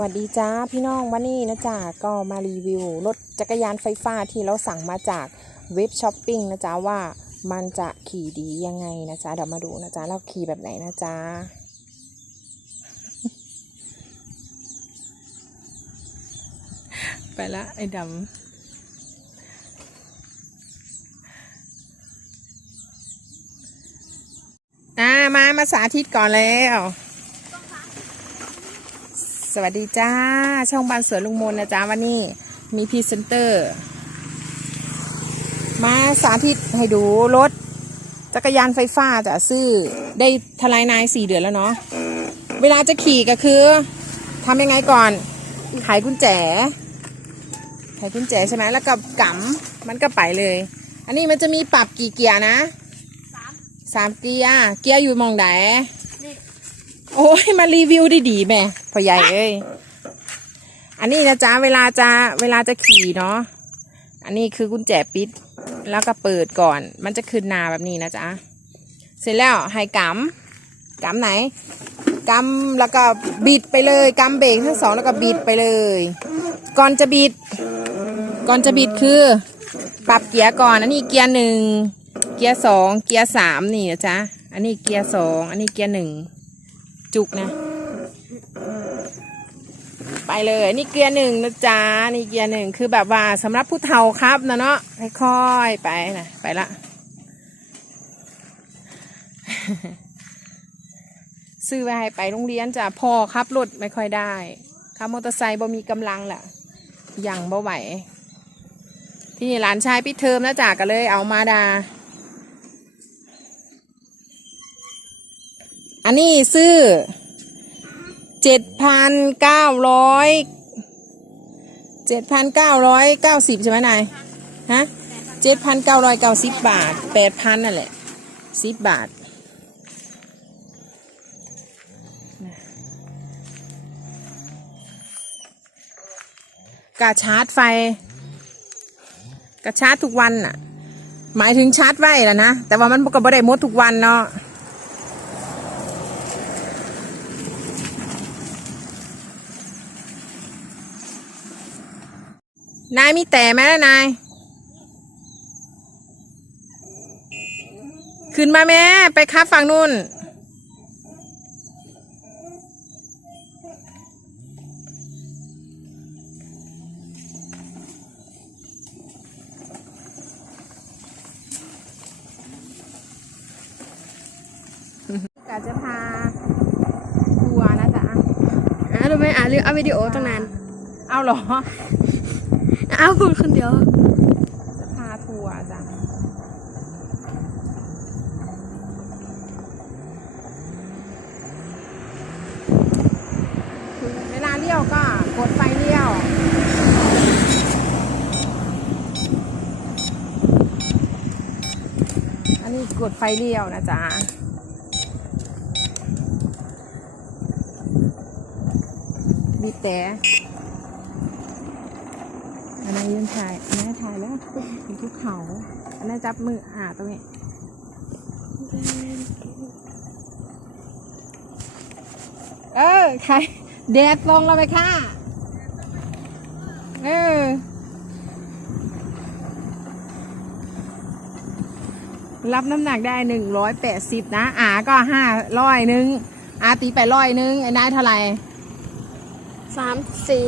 วัสดีจ้าพี่น้องวันนี้นะจ๊ะก็มารีวิวรถจักรยานไฟฟ้าที่เราสั่งมาจากเว็บช้อปปิ้งนะจ๊ะว่ามันจะขี่ดียังไงนะจ๊ะเดี๋ยวมาดูนะจ๊ะเราขี่แบบไหนนะจ๊ะไปละไอ้ดำอ่ามามาสาธิตก่อนแล้ว สวัสดีจ้า ช่องบานสวนลุงมนนะจ๊ะวันนี้มีพรีเซนเตอร์ มาสาธิตให้ดูรถ จักรยานไฟฟ้าจะซื้อได้ทลายนายสี่เดือนแล้วเนาะเวลาจะขี่ก็คือทำยังไงก่อนไขกุญแจไขกุญแจใช่ไหมแล้วก็กำมันก็ไปเลย อันนี้มันจะมีปรับกี่เกียร์นะสามสามเกียร์เกียร์อยู่มองไหน โอ้ยมารีวิวดีๆแม่พ่อใหญ่เอ้ยอันนี้นะจ๊ะเวลาจะเวลาจะขี่เนาะอันนี้คือกุญแจปิด แล้วก็เปิดก่อน มันจะขึ้นนาแบบนี้นะจ๊ะเสร็จแล้วให้กำกำไหนกำแล้วก็บิดไปเลยกำเบรกทั้งสองแล้วก็บิดไปเลย ก่อนจะบิด ก่อนจะบิดคือ ปรับเกียร์ก่อนอันนี้เกียร์หนึ่งเกียร์สองเกียร์สามนี่นะจ๊ะอันนี้เกียร์สองอันนี้เกียร์หนึ่ง จุกนะ ไปเลยนี่เกียร์หนึ่งนะจ๊ะนี่เกียร์หนึ่งคือแบบว่าสำหรับผู้เฒ่าครับนะเนาะค่อยๆไปนะไปละซื้อไว้ให้ไปโรงเรียนจ้ะพ่อขับรถไม่ค่อยได้ขับมอเตอร์ไซค์บ่มีกำลังแหละยังบ่ไหวที่นี่หลานชายปิดเทอมแล้วจ้ะก็เลยเอามาดา นนี้ซื้อเจ็ดพันเก้าร้อยเจ็ดพันเก้าร้อยเก้าสิบใช่ไหมนายฮะเจ็ดพันเก้าร้อยเก้าสิบบาทแปดพันนั่นแหละสิบบาทนะกาชาร์จไฟกาชาร์จทุกวันน่ะ หมายถึงชาร์จไว้แล้วนะ แต่ว่ามันก็บ่ได้มดทุกวันเนาะ นายมีแต่ไหมล่ะนาย ขึ้นมาแม่ ไปคับฝั่งนู่นกะจะพาทัวร์นะจ๊ะอะรู้ไหมอะเรื่องเอาวิดีโอตั้งนาน เอาเหรอ อ้าวคุณคนเดียวจะพาทัวร์จ้ะเวลาเลี้ยวก็กดไฟเลี้ยวอันนี้กดไฟเลี้ยวนะจ๊ะบีบแต่ นนั้นยืนถ่ายอันนั้นถ่ายแล้วมีภูเขา อันนั้นจับมืออ่าตรงนี้เออใครแดดลงเราไปค่ะ เออรับน้ำหนักได้หนึ่งร้อยแปดสิบนะ อาก็ห้าร้อยหนึ่งอาตีไปร้อยหนึ่งไอ้นายเท่าไหร่สามสี่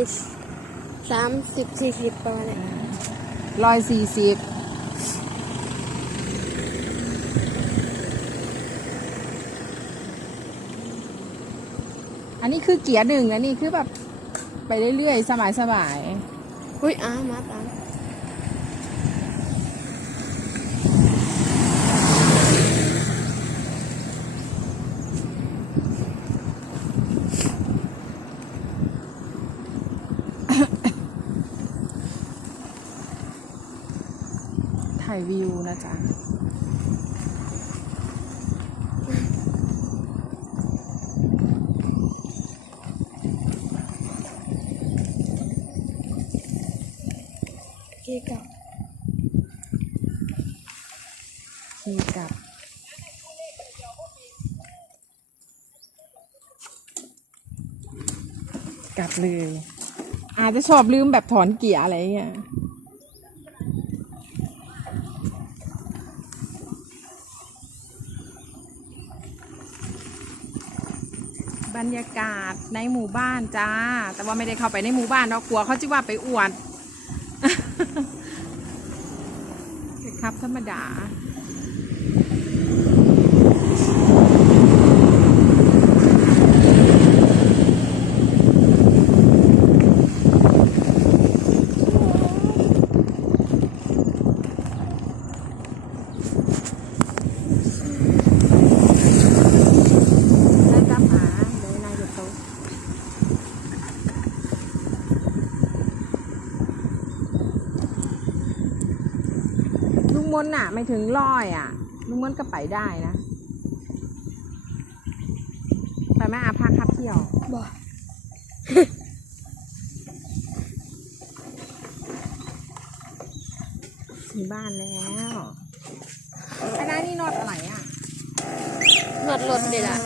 สามสิบสี่สิบประมาณนี้ร้อยสี่สิบอันนี้คือเกียร์หนึ่งอันนี้คือแบบไปเรื่อยๆ สบายอุ้ยอ้ามาตามายวิวนะจ๊ะเกี่กับมีกับกับเลยอาจจะชอบลืมแบบถอนเกียร์อะไรเงี้ย บรรยากาศในหมู่บ้านจ้า แต่ว่าไม่ได้เข้าไปในหมู่บ้านเราะกลัวเขาจะว่าไปอวดครับธรรมดา ได้กลับหาเลยนายหยุดโตะลุงม นต์น่ะ ไม่ถึงร้อยอะ ลุงมนต์ก็ไปได้นะไปแม่อาพาขับเที่ยวบ่ถึงบ้านแล้วอันนั้นนี่นอดอะไรอะรถรถเดี๋ยวละ